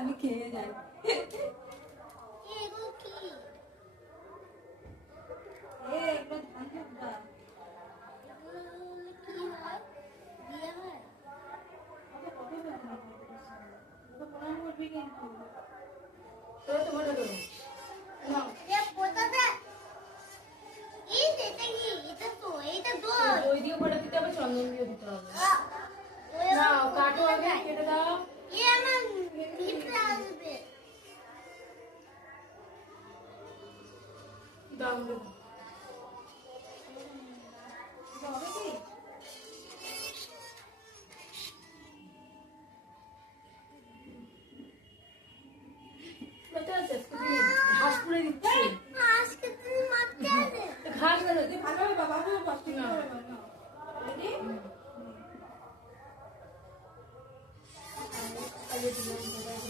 আমি খেয়ে যাই। এগুলো কি? এগুলো ধান চাপড়া। এগুলো কি হয়? বিয়ে হয়? দই দিয়ে করে দিতে হবে, চন্দন দিয়ে দিতে হবে। নাও কাটো আগে, কেটে দাও। দাও